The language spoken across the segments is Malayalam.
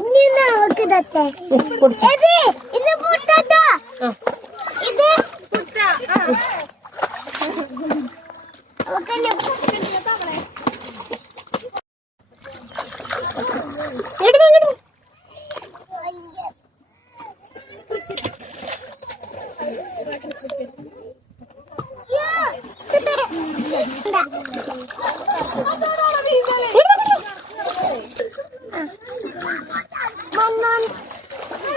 ഇനി നമുക്ക് തട്ടെ. കുടിച്ചു ഇത് ഇത് പുട്ടട്ടോ ആ ഇത് പുട്ട നമുക്കെന്നെ ഇങ്ങോട്ട് വാ, ഇങ്ങോട്ട് വാ. മണ്ണാൻ ആ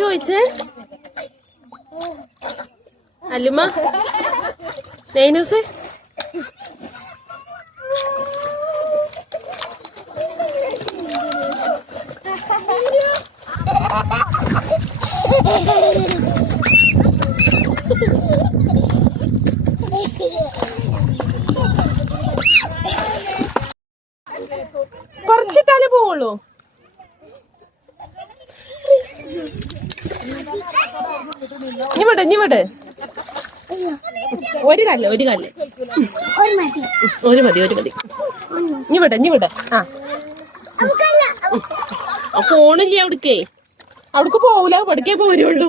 ചോദിച്ചേ? അല്ലുമ്മ? നൈനൂസേ? ഇനി വിട് ഇനി വിട്. ഒരു കല്ല് ഒരു കല്ല്. ഒരു മതി. ഒരു മതി ഇനി വിട് ഇനി വിട്. ആ. ഫോണില്ലേ അവിടേക്കേ? അവിടേക്ക് പോവൂല പഠിക്കേ പോരുള്ളൂ.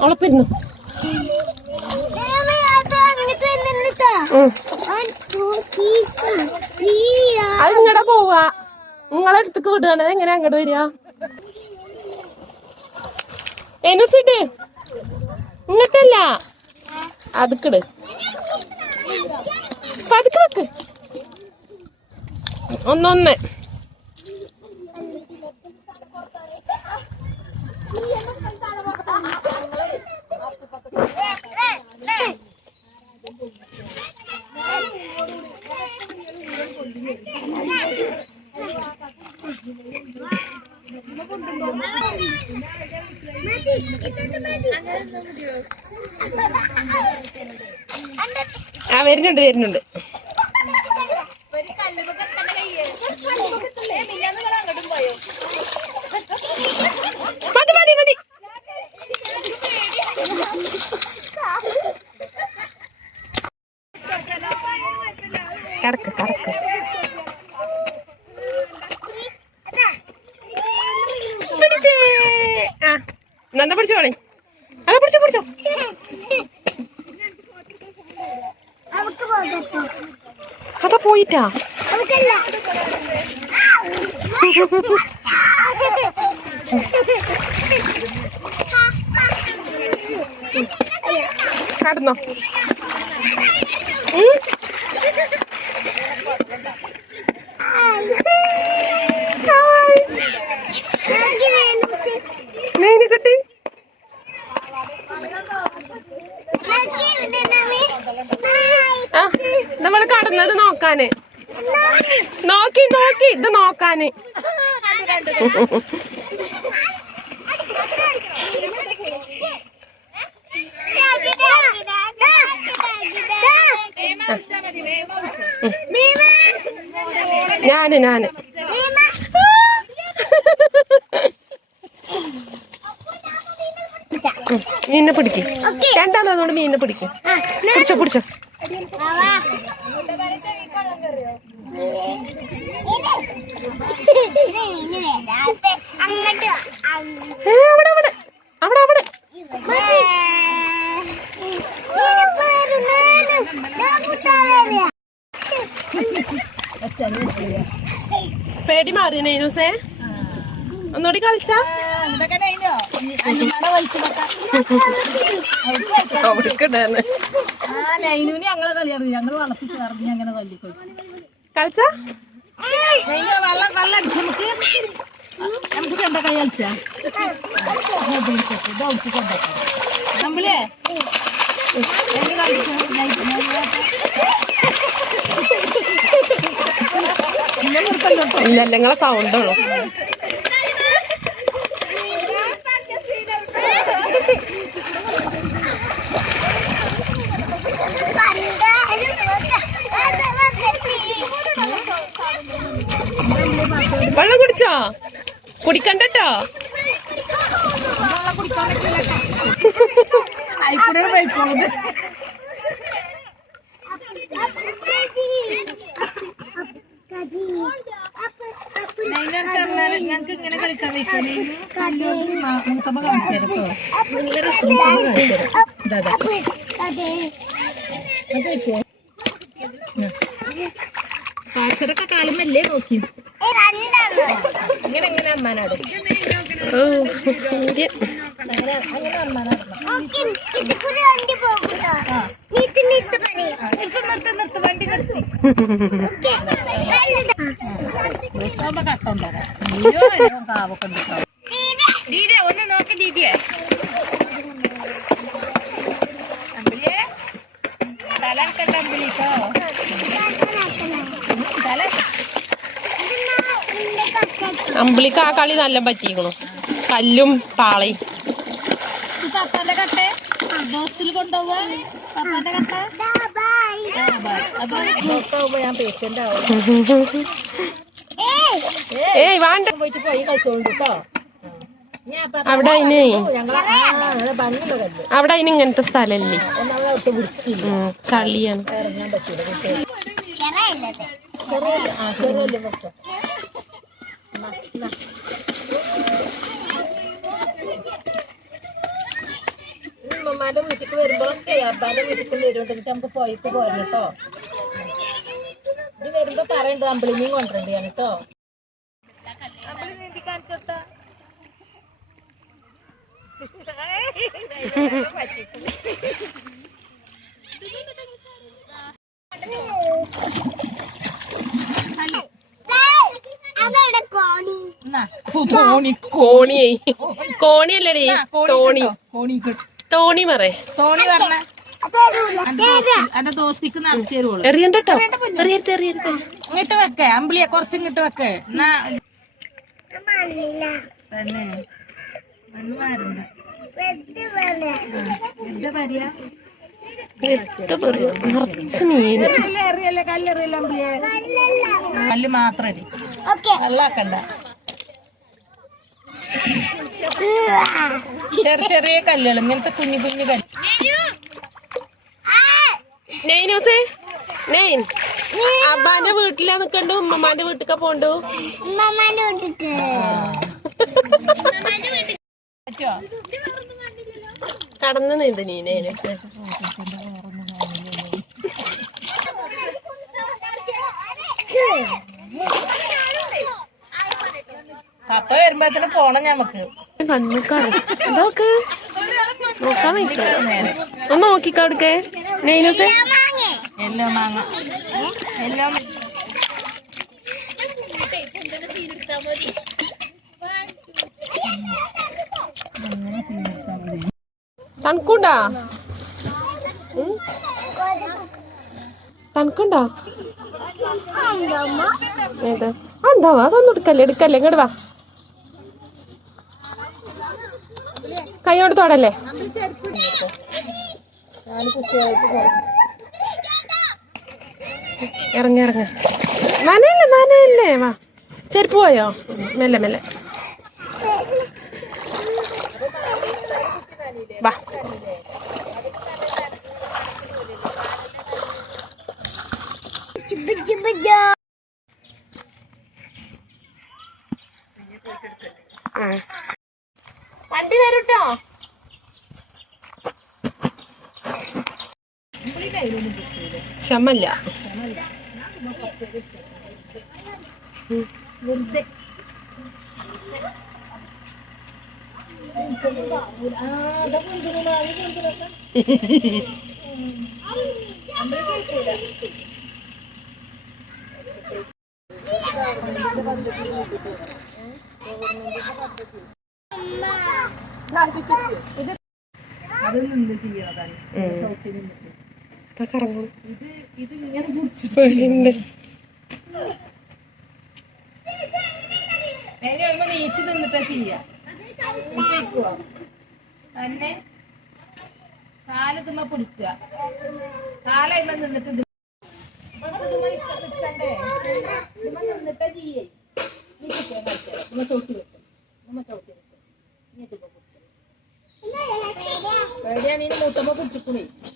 അവളപ്പിരുന്നു അത് ഇങ്ങടെ പോവാ. നിങ്ങളെ അടുത്തേക്ക് വിടുകയാണ് എങ്ങനെ അങ്ങോട്ട് വരിക? എനുസിട്ട് ഇങ്ങോട്ടല്ല. അതുക്കിട്. പതുക്കെ വെക്ക്. ഒന്നൊന്ന്. ആ വരുന്നുണ്ട് വരുന്നുണ്ട് മതി മതി മതി കടക്ക് കടക്ക് പിടിച്ചേ ആ നന്ന പിടിച്ചോളെ അതെ പിടിച്ചോ പിടിച്ചോ നമുക്ക് പോകട്ടോ അതാ കടന്നോ. കിട്ടി. ആ നമ്മൾ കടന്നത് നോക്കാന്. നോക്കി നോക്കി ഇത് നോക്കാന്. ഞാൻ ഞാൻ. മീനെ മീനിനെ പിടിക്കും. രണ്ടാളും അതുകൊണ്ട് മീനിനെ പിടിക്കും. പിടിച്ചോ പിടിച്ചോ. അവിടെ അവിടെ. അവിടെ അവിടെ. പേടി മാറി നൈനൂസേ ഒന്നുകൂടി കളിച്ചാ? ഞങ്ങളെ കളിയാണ് ഞങ്ങൾ വളർത്തി ചേർന്ന് അങ്ങനെ തല്ലിപ്പോയി കളിച്ചാ? വെള്ളം വെള്ളം അടിച്ച് നമുക്ക് ഇല്ല നിങ്ങളെ സൗണ്ടുള്ളൂ വെള്ളം കുടിച്ചോ കുടിക്കണ്ടട്ടോ ആയിക്കൂടെ പോയിക്കോളത് ഞങ്ങൾക്ക് ഇങ്ങനെ കളിക്കാൻ വെക്കാൻ മൂത്തമ്മ കാണിച്ചു തരാം കേട്ടോ നല്ല ഇതാ. അത് വെക്കുവോ കാച്ചറൊക്കെ കാലമല്ലേ നോക്കി ഇങ്ങനെ ഇങ്ങനെ സൂര്യ അങ്ങനെ വണ്ടി ഒന്ന് നോക്കി ദീദിയെ അമ്പിളിക്ക് ആ കളി നല്ല പറ്റിയിരിക്കണു. കല്ലും പാളയും. ഏയ് വേണ്ട പോയിട്ട് പോയി കഴിച്ചോണ്ട് കേട്ടോ? അവിടെ അതിന് കല്ല് അവിടെ അതിന് ഇങ്ങനത്തെ സ്ഥലല്ലേ നമ്മളെ ഒട്ട് വൃത്തിയില്ല ഉം, കളിയാണ് ഇറങ്ങാൻ പറ്റൂല കുട്ടികൾ ചെറിയുള്ളത് ചെറിയ ആ ചെറിയ വെച്ചോ ഉമ്മമാരുടെ വീട്ടിക്ക് വരുമ്പോഴൊക്കെ അബ്ബാന്റെ വീട്ടിക്ക് വരുന്നുണ്ടെങ്കിൽ നമുക്ക് പോയിട്ട് പോരണം കേട്ടോ ഇത് വരുമ്പോ പറയണ്ട അമ്പിളിനെയും കൊണ്ടുവരണ്ട് ഞാൻ കേട്ടോ അമ്പിളി നീന്തി കാണിച്ചോട്ടാ അവിടെ കോണി. തോണി കോണിയേ കോണിയല്ലേടി തോണി. തോണി തോണി പറ തോണി പറഞ്ഞ എന്റെ ദോസ്തിക്ക് നിറച്ചു തരുള്ളൂ എറിയണ്ടട്ടോ എറിയരുത് എറിയരുത്. ഇങ്ങോട്ട് വെക്കേ അമ്പിളിയെ കുറച്ച് ഇങ്ങോട്ട് വെക്കേ. എന്നാ തന്നെ. മണ്ണ് വാരണ്ട. വെട്ടി വേണേ എന്താ പറയാ നിറച്ച് മീന് കല്ല് എറിയല്ലേ കല്ലെറിയല്ലേ അമ്പിളിയെ? കല്ല് മാത്രം വെള്ളാക്കണ്ട ചെറിയ ചെറിയ കല്ലുകൾ ഇങ്ങനത്തെ കുഞ്ഞു കുഞ്ഞു കല്ല്. നെയ്നൂസേ നെയ്. അബ്ബാന്റെ വീട്ടിലാ നിക്കണ്ടു? ഉമ്മമാന്റെ വീട്ടിക്ക പോണ്ടു? കടന്നു നീന്ത നീ പപ്പ വരുമ്പോഴത്തേന് പോണം ഞമ്മക്ക്. കണ്ണുക്കാണ്. ഇതൊക്കെ നോക്കാൻ നിക്ക ഒന്ന് നോക്കിക്ക അവിടുക്കെ. നെയ്നൂസേ? മാങ്ങേ. എല്ലോ മാങ്ങ. എല്ലോ തണുക്കുണ്ടാ? തണുക്കുണ്ടാ എന്താ അതൊന്നും എടുക്കല്ലേ? എടുക്കല്ലേ? ഇങ്ങോട്ട് വാ. കൈയോട് തൊടല്ലേ? ഇറങ്ങി ഇറങ്ങ. നനയല്ലേ നനയല്ലേ? വാ. ചെരുപ്പ് പോയോ? മെല്ലെ മെല്ലെ. വാ. ആ. siamo là Nah, itu. Itu. Ada nunda sih ya, kan. Saya oke nih. ഇത് വരുമ്പോ നീച്ച് നിന്നിട്ടാ ചെയ്യാ. വെക്കുവോ തന്നെ. കാലത്തുമ്മ പിടിക്കുക. കാലമ്മ നിന്നിട്ട് നിന്നിട്ടാ ചെയ്യേ. നീ ചിക്കൻ കഴിച്ചോ ഉമ്മ ചവിട്ടി വെക്കും. ഉമ്മ ചവിട്ടി വെക്കും. നീ ഇതിപ്പോ കുടിച്ചോ പേടിയാണ് ഇനി മൂത്തമ്മ കുടിച്ചിക്കണേ ആ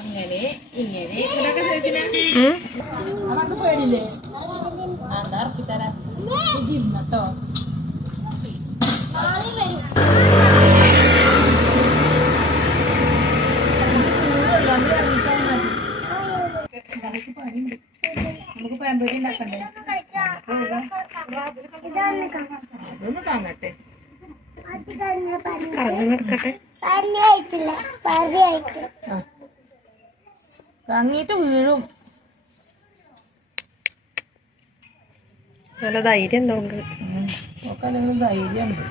അങ്ങനെ ഇങ്ങനെ. അവർക്ക് പേടില്ലേ എന്താ ഇറക്കി തരാം ഇരുന്നട്ടോ നമുക്ക് പഴംപൊരി ഉണ്ടാക്കണ്ടേ? അതൊന്ന് താങ്ങട്ടെ. അത് തന്നെ പറഞ്ഞു കറങ്ങി നടക്കട്ടെ. പറഞ്ഞായിട്ടില്ല താങ്ങിയിട്ട് വീഴും. നല്ല ധൈര്യം തോന്നുന്നു ഒക്കെ അല്ലെങ്കിൽ ധൈര്യമുണ്ട്.